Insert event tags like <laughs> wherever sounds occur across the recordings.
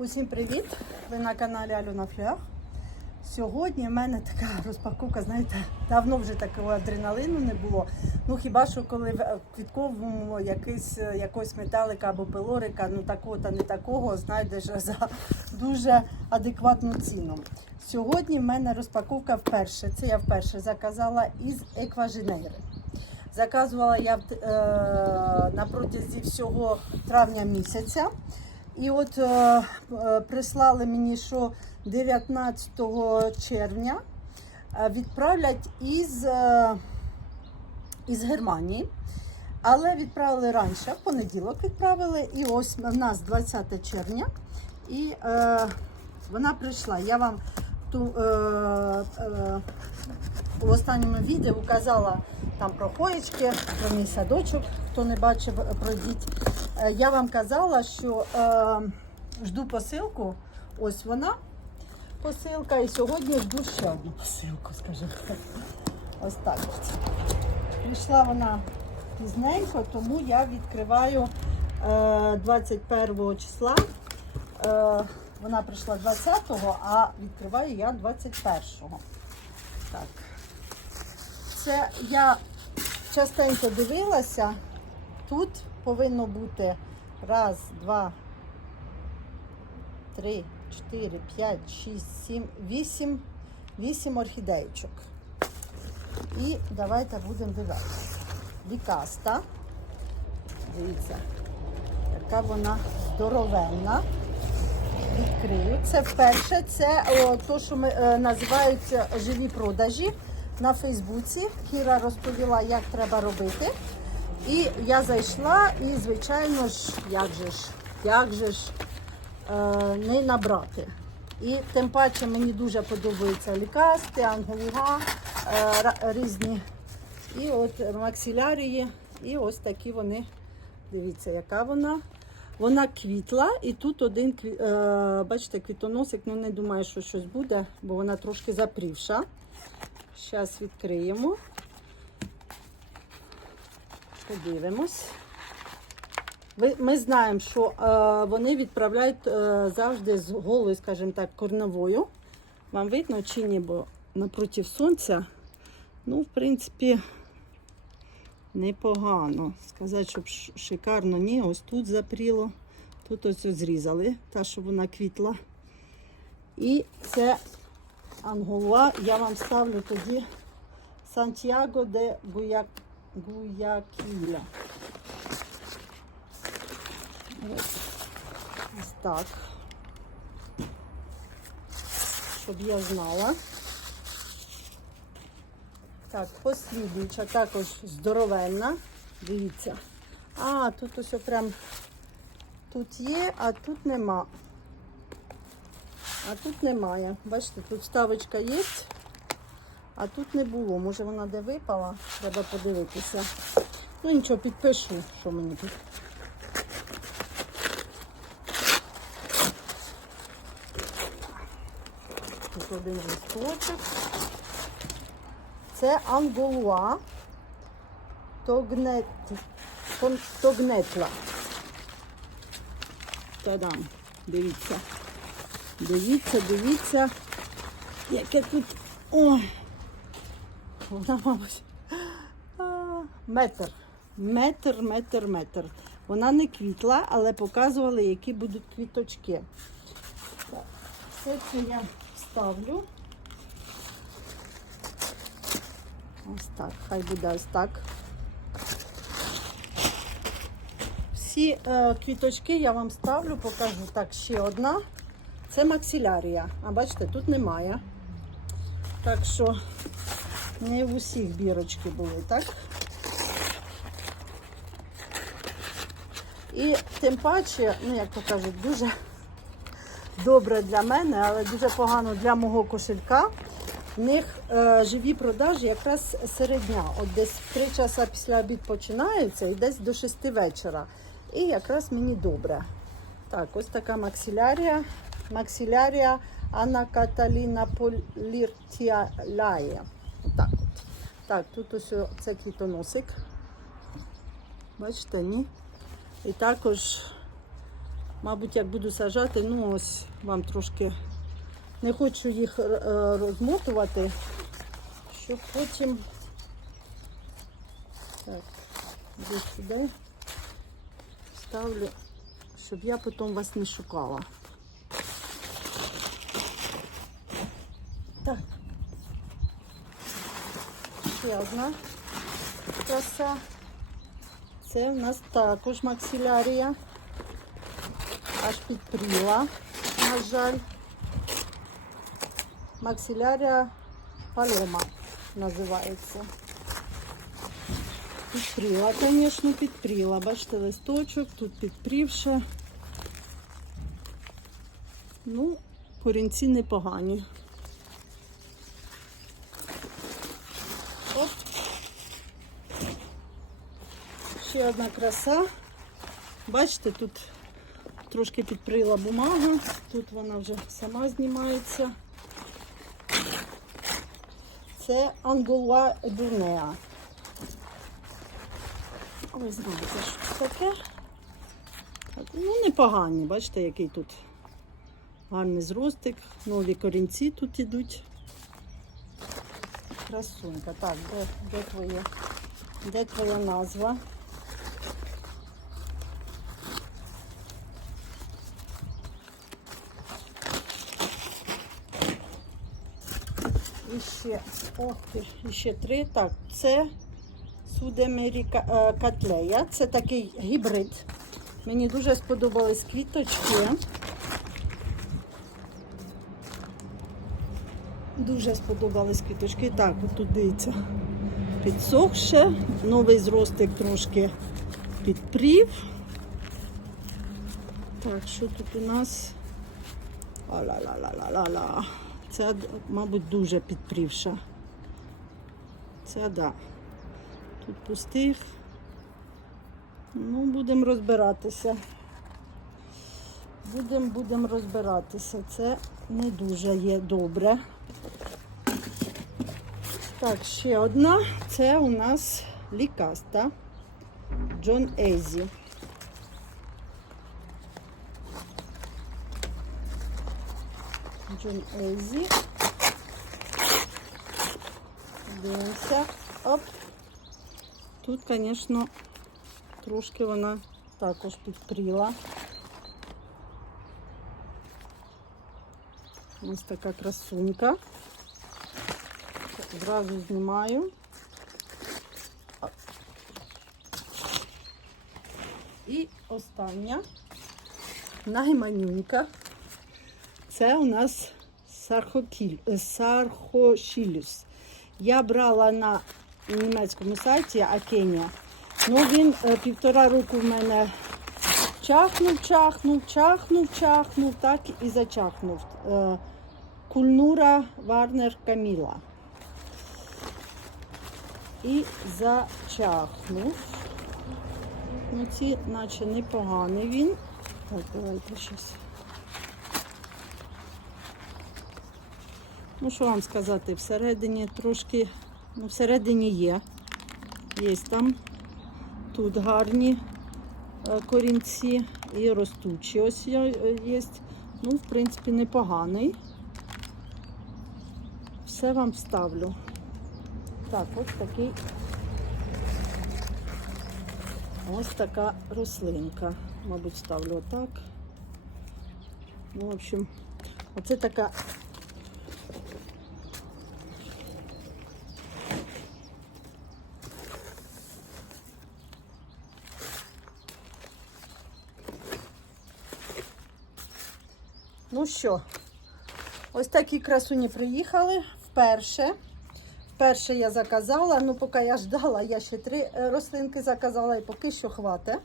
Усім привіт! Ви на каналі Альона Флер. Сьогодні в мене така <laughs> розпаковка, знаєте, давно вже такого адреналину не було. Ну хіба що коли в квітковому якийсь, якогось металика або пилорика, ну такого та не такого, знайдеш <laughs> за дуже адекватну ціну. Сьогодні в мене розпаковка вперше. Це я вперше заказала із Екваженейри. Заказувала я е, на протязі всього травня місяця. І от е, е, прислали мені, що 19 червня е, відправлять із, е, із Германії. Але відправили раніше, в понеділок відправили. І ось в нас 20 червня. І е, вона прийшла. Я вам ту, е, е, в останньому відео казала там про хоєчки, про мій садочок. Хто не бачив, пройдіть. Е, Я вам казала, що е, жду посилку. Ось вона посилка. І сьогодні жду ще одну посилку, скажімо так. Ось так. Прийшла вона пізненько, тому я відкриваю е, 21 числа. Е, вона прийшла 20-го, а відкриваю я 21-го. Так. Це я частенько дивилася. Тут повинно бути раз, два, три, чотири, п'ять, шість, сім, вісім, вісім орхідеїчок. І давайте будемо дивитися. Лікаста. Дивіться, яка вона здоровенна. Відкрию. Це вперше. Це о, то, що ми е, називають живі продажі на Фейсбуці. Кіра розповіла, як треба робити. І я зайшла, і, звичайно ж, як же ж, як же ж е, не набрати. І тим паче мені дуже подобаються лікасти, анголуга, е, різні. І от максилярії. І ось такі вони. Дивіться, яка вона. Вона квітла, і тут один е, бачите, квітоносик, ну не думаю, що щось буде, бо вона трошки запрівша. Зараз відкриємо. Подивимось. Ви- Ми знаємо, що е, вони відправляють е, завжди з голою, скажімо так, корневою. Вам видно чи ні, бо напроти сонця, ну, в принципі, непогано. Сказати, щоб шикарно, ні, ось тут запріло, тут ось зрізали, та, щоб вона квітла. І це ангола, я вам ставлю тоді Сантьяго де Гуя... Гуякіля. Ось. Ось так. Щоб я знала. Так, послідуюча також здоровенна. Дивіться. А, тут ось прям тут є, а тут нема. А тут немає. Бачите, тут вставочка є, а тут не було. Може вона де випала? Треба подивитися. Ну нічого, підпишу, що мені тут. Тут один листочок. Це анголуа тогнет, тогнетла. Та-дам. Дивіться. Дивіться, дивіться, яке тут. Ой. Вона, мабуть. Метр. Метр, метр, метр. Вона не квітла, але показували, які будуть квіточки. Так, Все це я ставлю. Ось так, хай буде ось так. Всі е, квіточки я вам ставлю, покажу. Так, ще одна. Це максилярія. А бачите, тут немає. Так що не в усіх бірочки були, так? І тим паче, ну як то кажуть, дуже добре для мене, але дуже погано для мого кошелька. В них е, живі продажі якраз серед дня. От десь в 3 часа після обід починаються і десь до 6 вечора. І якраз мені добре. Так, ось така максилярія. Максилярія Анна Каталіна Поліртіалає. Отак от. Так, тут ось це квітоносик. Бачите, ні? І також Мабуть, як буду сажати, ну ось вам трошки не хочу їх е, розмотувати, щоб потім так, десь сюди ставлю, щоб я потім вас не шукала. Ще одна краса. Це в нас також максилярія. Аж підпріла, на жаль. Максилярія палома називається. Підпріла, звісно, підпріла. Бачите, листочок, тут підпрівше. Ну, корінці непогані. Ще одна краса. Бачите, тут трошки підприла бумага, тут вона вже сама знімається. Це Ангола Дурнеа. Ви знаєте, що це таке. Так, Ну, непогані, бачите, який тут гарний зростик, нові корінці тут ідуть. Красунька. Так, де, де твоє? Де твоя назва? І ще, ох ще три. Так, це Судемерика е, Котлея. Це такий гібрид. Мені дуже сподобались квіточки. Дуже сподобались квіточки. Так, от тут дивіться, підсохше, новий зростик трошки підпрів. Так, що тут у нас? А-ла-ла-ла-ла-ла-ла. Це, мабуть, дуже підпрівша. Це да. Тут пустих. Ну, будемо розбиратися. Будемо будем розбиратися. Це не дуже є добре. Так, ще одна. Це у нас лікаста Джон Ейзі. Джон Ейзі. Дивимося. Оп. Тут, звісно, трошки вона також підпріла. Ось така красунька. Зразу знімаю. І остання найманюнька. Це у нас е, сархошілюс. Я брала на німецькому сайті Акенія. Ну він е, півтора року в мене чахнув, чахнув, чахнув, чахнув, так і зачахнув. Е, Кульнура Варнер Каміла. І зачахнув. Ну, ці, наче непоганий він. Так, давайте щось. Ну, що вам сказати, всередині трошки, ну, всередині є. Є там. Тут гарні е, корінці і ростучі ось є. є. Ну, в принципі, непоганий. Все вам вставлю. Так, ось такий. Ось така рослинка. Мабуть, ставлю отак. Ну, в общем, оце така Ну що, ось такі красуні приїхали вперше. Вперше я заказала, ну поки я ждала, я ще три е, рослинки заказала і поки що хватить.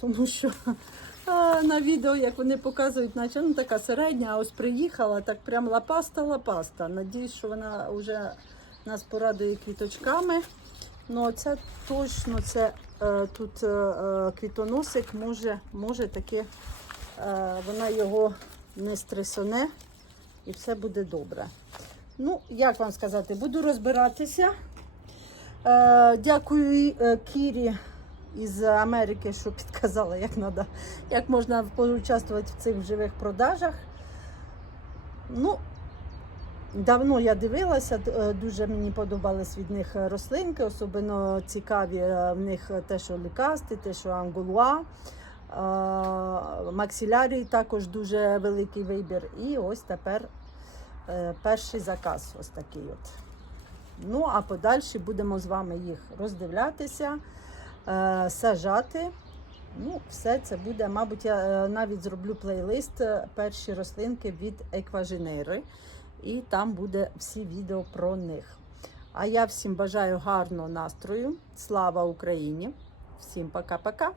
Тому що <laughs> а, на відео, як вони показують, наче ну така середня, а ось приїхала, так прям лапаста-лапаста. Надіюсь, що вона вже нас порадує квіточками. Ну, це точно це е, тут е, квітоносик може, може таки вона його не стресоне і все буде добре. Ну, як вам сказати, буду розбиратися. Е, дякую е, Кірі із Америки, що підказала, як надо, як можна поучаствувати в цих живих продажах. Ну, давно я дивилася, е, дуже мені подобались від них рослинки, особливо цікаві е, в них те, що лікасти, те, що ангулуа. Максилярій також дуже великий вибір. І ось тепер е, перший заказ ось такий от. Ну, а подальші будемо з вами їх роздивлятися, е, сажати. Ну, все це буде, мабуть, я е, навіть зроблю плейлист перші рослинки від Екваженери. І там буде всі відео про них. А я всім бажаю гарного настрою. Слава Україні! Всім пока-пока!